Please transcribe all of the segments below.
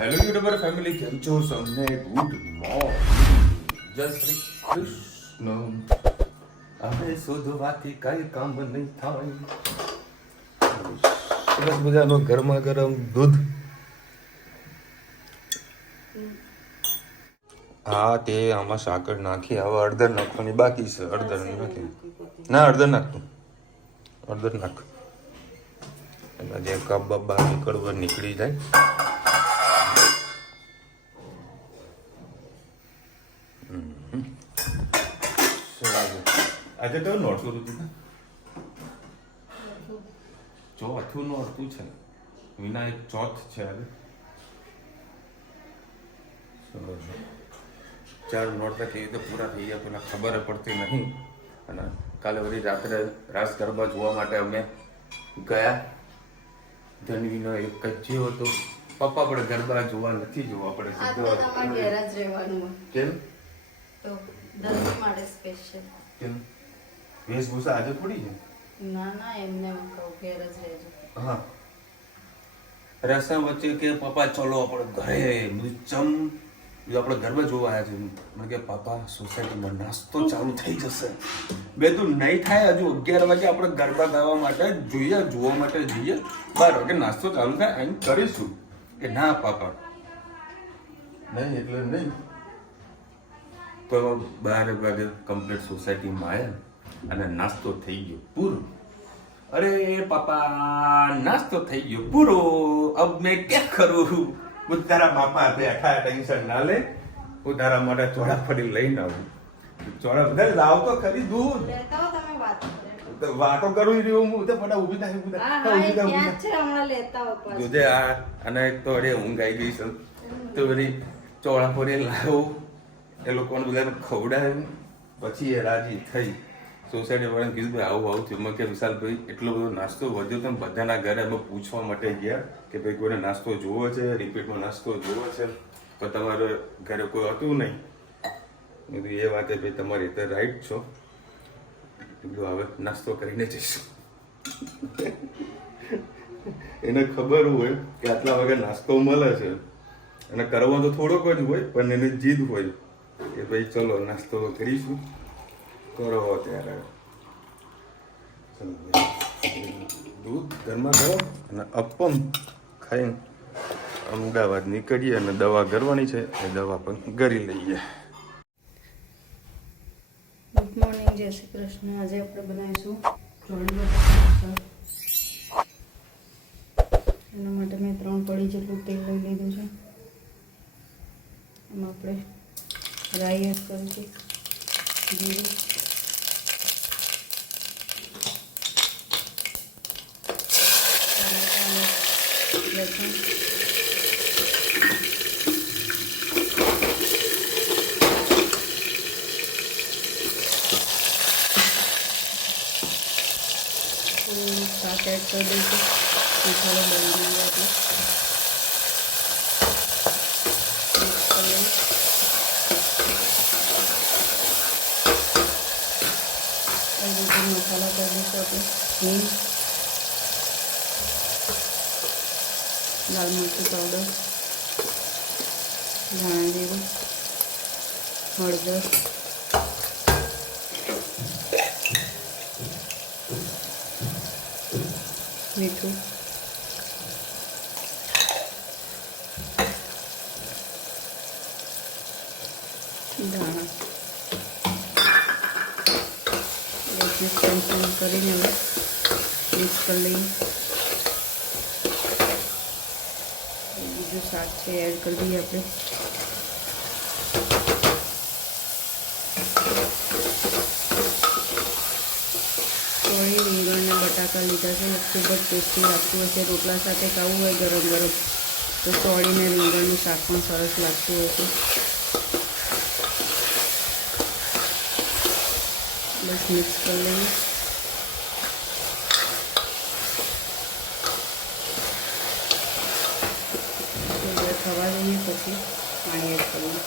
Hello YouTuber family, કેમ છો? સૌને ગુડ મોર્નિંગ, જય શ્રી કૃષ્ણ. હવે શોધવાથી કઈ કામ નહીં થાય. સરસ મજાનો ગરમા ગરમ દૂધ. હા, તે આમાં સાકર નાખી, હવે હળદર નાખવાની બાકી છે. હળદર નાખી ના, હળદર નાખતું, હળદર નાખ. એમાં જે કપ બબ્બા નીકળવા નીકળી જાય. આજે કયું નોરતું હતું? ચોથું નોરતું છે, વિનાયક ચોથ છે આજે. ચાર નોરતા કેવી રીતે પૂરા થઈ ગયા પેલા ખબર પડતી નહીં. અને કાલે વળી રાત્રે રાસ ગરબા જોવા માટે અમે ગયા. ધનવીનો એક કચ્યો હતો. પપ્પા પણ ગરબા જોવા નથી જોવા પડે. કેમ? કેમ? વેશભૂષા આજે થોડી છે. ના એમને ઘેર જ રહેજો. હા, રસ્તા વચ્ચે કે પપ્પા ચલો આપણે ઘરે ચમ આપણે ગરબા જોવા આવ્યા છે. મને કે પપ્પા સોસાયટીમાં નાસ્તો ચાલુ થઈ જશે. બે તું નહીં થાય, હજુ 11 વાગે આપણે ગરબા ગાવા માટે જોઈએ, જોવા માટે જઈએ. 12 વાગે નાસ્તો ચાલુ થાય અહીં કરીશું. કે ના પપ્પા નહીં, એટલે નહીં. તો 12 વાગે કમ્પ્લીટ સોસાયટીમાં આવ્યા અને નાસ્તો થઈ ગયો પૂરો. અરે પાપા, નાસ્તો થઈ ગયો પૂરો, અબ મેં ક્યાં કરું? હું તારા બાપા બેઠા, ટેન્શન ના લે. હું તારા માટે ચોળાફળી લઈને આવું. ચોળા બધા લાવ તો ખરી દૂધ. વાતો કરું રહ્યો હું તો બધા ઊભી થાય દૂધે આ. અને એક તો અરે ઊંઘ આવી ગઈ છે તો બધી ચોળાફળી લાવું, એ લોકોને બધાને ખવડાવ્યું. પછી એ રાજી થઈ. સોસાયટી વાળાને કીધું ભાઈ આવું થયું. મેં કે વિશાલભાઈ એટલો બધો નાસ્તો વધ્યો તો બધાના ઘરે અમે પૂછવા માટે ગયા કે ભાઈ કોઈને નાસ્તો જોવો છે, રિપીટમાં નાસ્તો જોવો છે, તો તમારે ઘરે કોઈ હતું નહીં. મેં કીધું એ વાતે ભાઈ તમારી રીતે રાઈટ છો. કીધું હવે નાસ્તો કરીને જઈશું. એને ખબર હોય કે આટલા વાગે નાસ્તો મળે છે અને કરવાનો તો થોડોક જ હોય, પણ એને જીદ હોય કે ભાઈ ચલો નાસ્તો કરીશું. કરો ત્યારે દૂધ ઘરમાં ગરમ અને અપમ ખાઈને અમદાવાદ નીકળીએ અને દવા કરવાની છે. એ દવા પણ કરી લઈએ. ગુડ મોર્નિંગ, જય શ્રી કૃષ્ણ. આજે આપણે બનાવીશું ચોળી બટાકાનું શાક. એના માટે મેં 3 પડી જેટલું તેલ લઈ લીધું છે. એમાં આપણે રાઈ એડ કરીશું, જીરું, લસણ, શાક એડ કરી દઈશું. મસાલો બળી ગયો આપણે મિક્સ કરી લઈએ. એ રીતે મસાલા કરી દઈશું આપણે. હિંગ, લાલ મરચું પાવડર, ધાણા જીરું, હળદર, મીઠું, ધાણા. ગેસની ફ્લેમ ચાલુ કરીને મિક્સ કરી લઈએ. બીજું શાક છે એડ કરી દઈએ આપણે. ચોળી, રીંગણ ને બટાકા લીધા છે. ખૂબ જ ટેસ્ટી લાગતું હોય છે. રોટલા સાથે ખાવું હોય ગરમ ગરમ તો ચોળી ને રીંગણનું શાક પણ સરસ લાગતું હોય છે. બસ મિક્સ કરી લઈએ. થવા દઈએ પછી પાણી એડ કરીએ.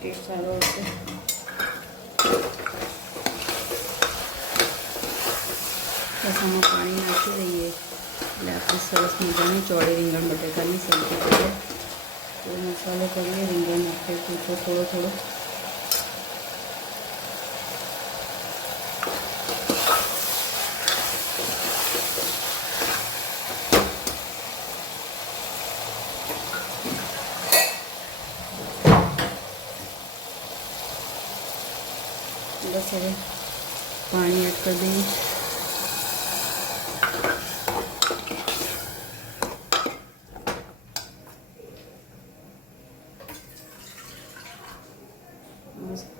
ટેસ્ટ સારો આવશે. બસ આમાં પાણી નાખી દઈએ એટલે આપણે સરસ મજાની ચોળી રીંગણ બટેકાની સબ્જી કરીએ. તો મસાલો કરીએ, રીંગણ નાખીએ થોડો થોડો. બસ હવે પાણી એડ કરી દઈએ.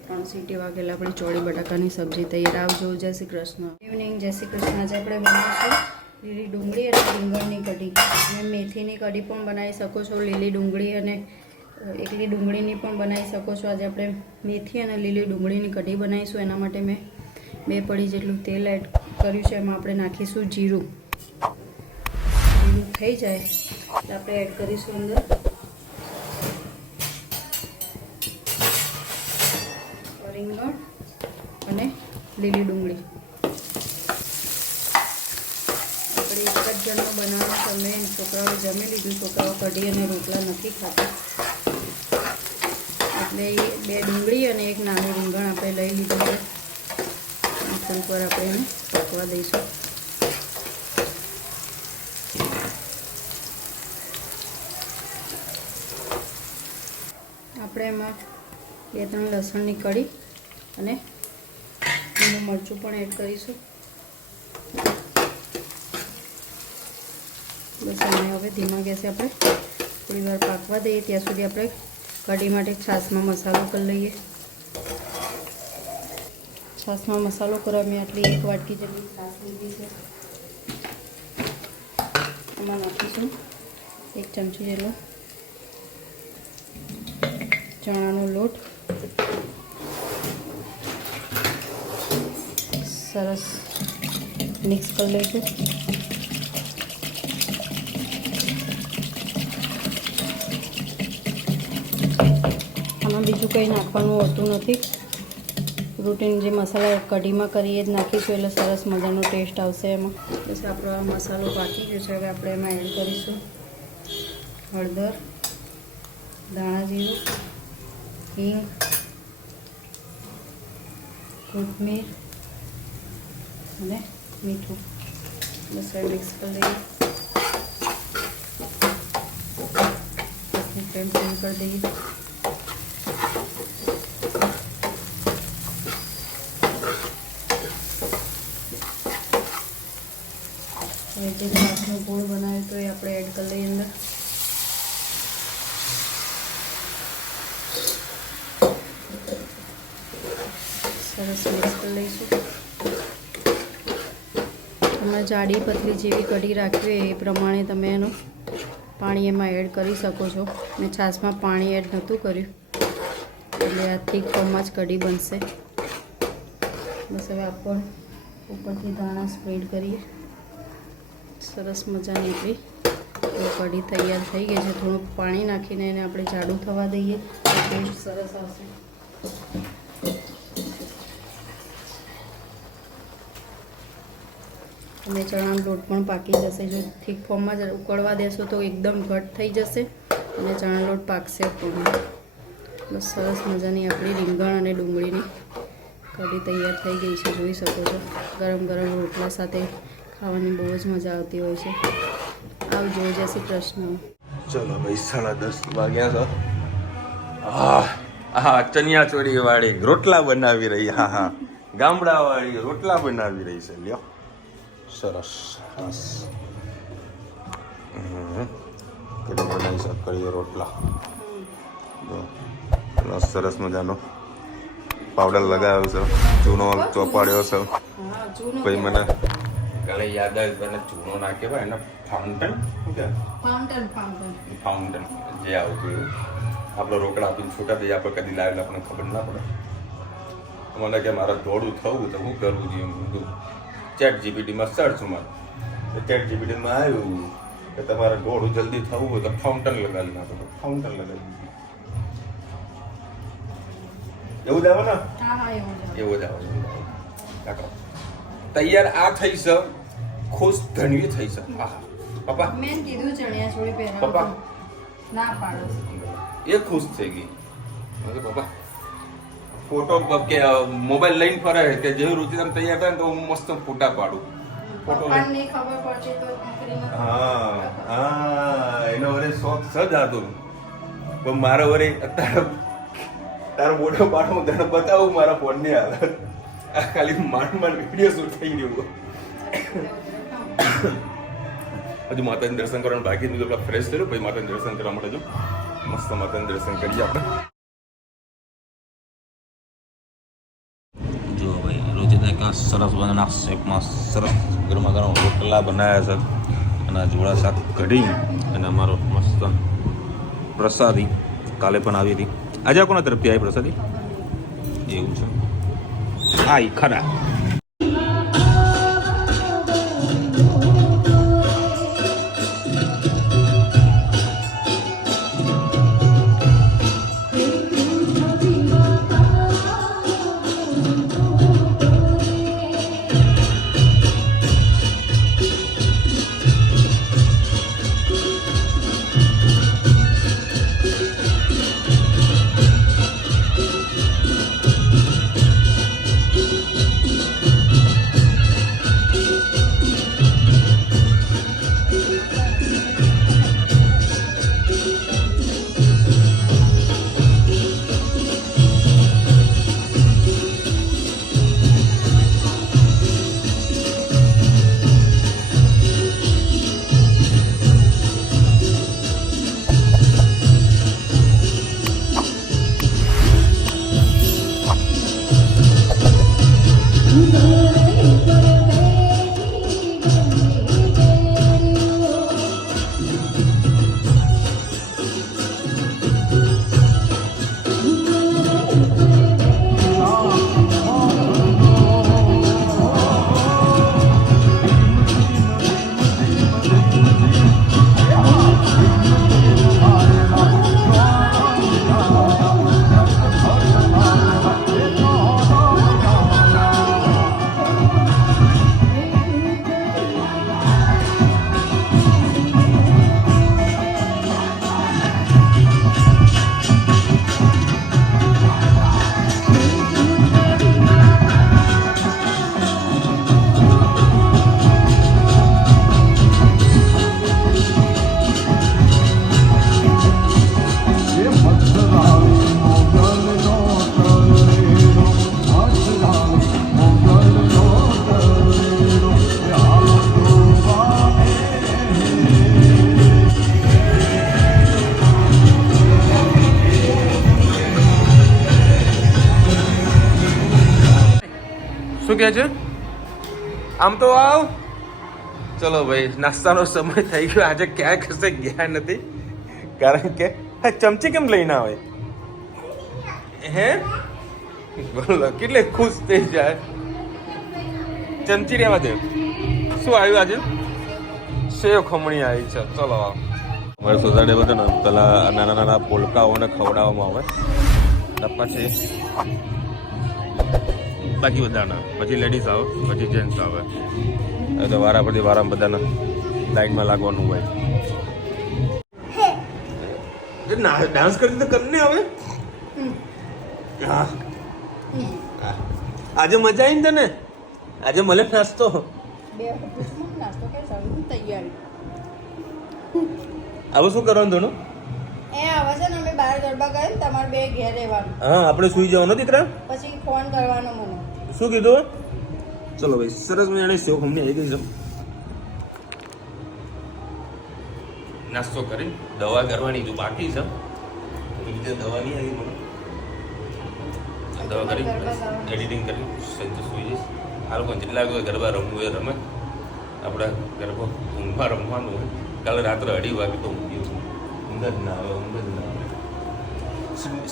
ત્રણ સીટી વાગેલા આપણી ચોળી બટાકાની સબ્જી તૈયાર. આવજો. જય શ્રી કૃષ્ણ. ઇવનિંગ. જય શ્રી કૃષ્ણ. આજે આપણે બનાવીશું લીલી ડુંગળી અને રીંગણની કઢી. અને મેથીની કઢી પણ બનાવી શકો છો. લીલી ડુંગળી અને એકલી ડુંગળીની પણ બનાવી શકો છો. આજે આપણે મેથી અને લીલી ડુંગળીની કઢી બનાવીશું. એના માટે મેં 2 પડી જેટલું તેલ એડ કર્યું છે. એમાં આપણે નાખીશું જીરું. જીરું થઈ જાય એટલે આપણે એડ કરીશું અંદર રીંગણ અને લીલી ડુંગળી. આપણે એક જ જણનો બનાવવાનો સમય, છોકરાઓ જમી લીધું. છોકરાઓ કઢી અને રોટલા નથી ખાતા એટલે 2 ડુંગળી અને 1 નાનું રીંગણ આપણે લઈ લીધું છે. થોડીક વાર આપણે એને પકવા દઈશું. આપણે એમાં 2-3 લસણની કળી અને લીલું મરચું પણ એડ કરીશું. બસ એને હવે ધીમા ગેસે આપણે થોડી વાર પાકવા દઈએ. ત્યાં સુધી આપણે કઢી માટે છાશમાં મસાલો કરી લઈએ. છાશમાં મસાલો કરવા મેં આટલી 1 વાટકી જેટલી છાશ લીધી છે. એમાં નાખીશું 1 ચમચી જેટલો ચણાનો લોટ. સરસ મિક્સ કરી લઈશું. આમાં બીજું કંઈ નાખવાનું હોતું નથી. રૂટીન જે મસાલા કઢીમાં કરીએ જ નાખીશું એટલે સરસ મજાનો ટેસ્ટ આવશે એમાં. બસ આપણો આ મસાલો પાકી ગયો છે. હવે આપણે એમાં એડ કરીશું હળદર, ધાણા જીરું, હિંગ, કોથમીર અને મીઠું. બસ હવે મિક્સ કરી દઈએ. ફ્લેમ ચાલુ કરી દઈએ. હવે જે છાશનો ગોળ બનાવ્યો તો એ આપણે એડ કરી લઈએ અંદર. સરસ મિક્સ કરી લઈશું. તમે જાડી પતલી જેવી કઢી રાખવી હોય એ પ્રમાણે તમે એનું પાણી એમાં એડ કરી શકો છો. મેં છાશમાં પાણી એડ નહોતું કર્યું એટલે આ થીક ફોર્મમાં જ કઢી બનશે. બસ હવે આપણે ઉપરથી ધાણા સ્પ્રેડ કરીએ. સરસ મજાની આપણી કઢી તૈયાર થઈ ગઈ છે. થોડુંક પાણી નાખીને એને આપણે જાડું થવા દઈએ તો ટેસ્ટ સરસ આવશે. અને ચણાનો લોટ પણ પાકી જશે. જો થીક ફોર્મમાં જ ઉકળવા દેશો તો એકદમ ઘટ થઈ જશે અને ચણાનો લોટ પાકશે પણ. બસ સરસ મજાની આપણી રીંગણ અને ડુંગળીની કઢી તૈયાર થઈ ગઈ છે. જોઈ શકો છો. ગરમ ગરમ રોટલા સાથે ખાવાની બહુ જ મજા આવતી હોય છે. આવજો. જય શ્રી કૃષ્ણ. ચલો ભાઈ 10:30 વાગ્યા છે. હા ચણિયા ચોળી વાળી રોટલા બનાવી રહી. હા ગામડા વાળી રોટલા બનાવી રહી છે. લ્યો સરસ. કેટલું બનાવી શકે કરીએ રોટલા. સરસ મજાનો પાવડર લગાવ્યો છે, ચૂનો ચોપાડ્યો છે. પછી મને કાલે યાદ આવ્યું મને ચૂનો ના કહેવાય એને ફાઉન્ટન ફાઉન્ટન જે આવતું એવું આપણે રોકડા આપીને છૂટા દઈએ. આપણે કદી લાવેલા આપણને ખબર ના પડે. મને કે મારે દોડું થવું તો શું કરવું જોઈએ. બધું ChatGPTમાં સર્ચ મારું. ChatGPTમાં આવ્યું કે તમારે દોડું જલ્દી થવું હોય તો ફાઉન્ટન લગાવી નાખો. ફાઉન્ટન લગાવી દીધું. એવું જ આવે ને? હા હા એવું જ આવે. એવું જ આવે. કાકો તૈયાર આ થઈ છે, ખુશ ધનવી થઈ છે. આહા પપ્પા મેં કીધું ચણિયા ચોળી પપ્પા. પહેરાવો ના પાડો. એ ખુશ થઈ ગઈ. મેં કીધું, પપ્પા ફોટો કે મોબાઈલ લઈને ફરે કે જેવી રુચિરામ તૈયાર થાય ને તો હું મસ્ત ફોટા પાડું. ફોટો પપ્પાને નહીં ખબર પડતી તો દીકરીને હા હા એનો વરે શોખ સજ હતો પણ મારો વરે તારો મોટો પાડો હું તને બતાવું મારા ફોન ની હાલત આ ખાલી માંડ વિડીયો શૂટ થઈ ગયું. હજુ માતાજી દર્શન કરવાનું બાકી બીજું આપણે ફ્રેશ થયું પછી માતાજી દર્શન કરવા માટે જો મસ્ત માતાજી દર્શન કરીએ આપણે. જો ભાઈ રોજે ક્યાં સરસ બનાના શેપમાં સરસ ગરમા ગરમ રોટલા બનાવ્યા છે અને જોડા શાક કઢી અને અમારો મસ્ત પ્રસાદી કાલે પણ આવી હતી. આજે કોના તરફથી આવી પ્રસાદી? એવું છે. હા ઈ ખરા. શું કહે છે? આમ તો આવ. ચલો ભાઈ નાસ્તાનો સમય થઈ ગયો. આજે ક્યાંય કશે ગયા નથી કારણ કે ચમચી કેમ લઈને આવે હે? બોલો કેટલે ખુશ થઈ જાય. ચમચી રહેવા દે. શું આવ્યું આજે? સેવ ખમણી આવી છે. ચલો આવ. અમારે સોસાયટી બધે ને પેલા નાના નાના પોલકાઓને ખવડાવવામાં આવે પછી બાકી બધાના પછી લેડીઝ આવે પછી જેન્ટ્સ આવે તો વારા પછી વારામાં બધાના લાઈનમાં લાગવાનું હોય. ડાન્સ કરતી તો કરીને આવે. હા આજે મજા આવી ને તને? આજે મળે નાસ્તો. નાસ્તો કરી તૈયારી હવે શું કરવાનું તને? એ આવે છે ને અમે બહાર ગરબા ગયા ને તમારે બે ઘેર રહેવાનું. હા આપણે સુઈ જવાનું દીકરા. પછી ફોન કરવાનો મને. શું કીધું? ચલો ભાઈ સરસ મજાની સેવ ખમણી આવી ગઈ છે. નાસ્તો કરી દવા કરવાની જો બાકી છે. દવા નહીં આવી મને. દવા કરી એડિટિંગ કરી સંજય સુઈ જઈશ. આ લોકો જેટલા ગરબા રમવું એ રમે. આપણે ગરબા ઊંઘમાં રમવાનું હોય. કાલે રાત્રે 2:30 વાગે તો ઊંઘ્યું. ઊંઘ જ ના આવે.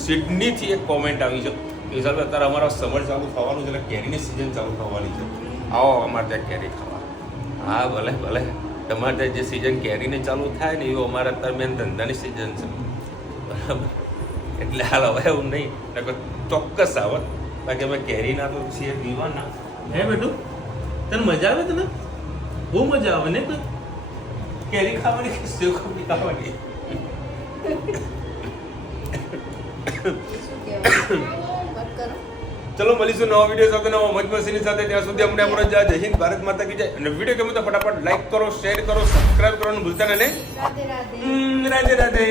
સિડનીથી એક કોમેન્ટ આવી છે કે સાહેબ અત્યારે અમારા સમર ચાલુ થવાનું છે એટલે કેરીની સિઝન ચાલુ થવાની છે. આવો અમારે ત્યાં કેરી ખાવા. હા ભલે ભલે તમારે ત્યાં જે સિઝન કેરીને ચાલુ થાય ને એવું અમારે અત્યારે મેન ધંધાની સિઝન છે. બરાબર એટલે હાલ હવે એવું નહીં નકર ચોક્કસ આવત બાકી અમે કેરીના તો છીએ દીવાના હે બેટું તને મજા આવે તને બહુ મજા આવે ને તો કેરી ખાવાની કે સેવ ખાવાની શું કહેવાય વાત કરો. ચલો મળીશું નવા વિડીયો સાથે નવા મોજ મસ્તીની સાથે ત્યાં સુધી અમને આપણો જય હિન્દ ભારત માતા કી જય અને વિડીયો ગમે તો ફટાફટ લાઈક કરો શેર કરો સબસ્ક્રાઇબ કરવાનું ભૂલતા નહીં રાધે રાધે. રાધે રાધે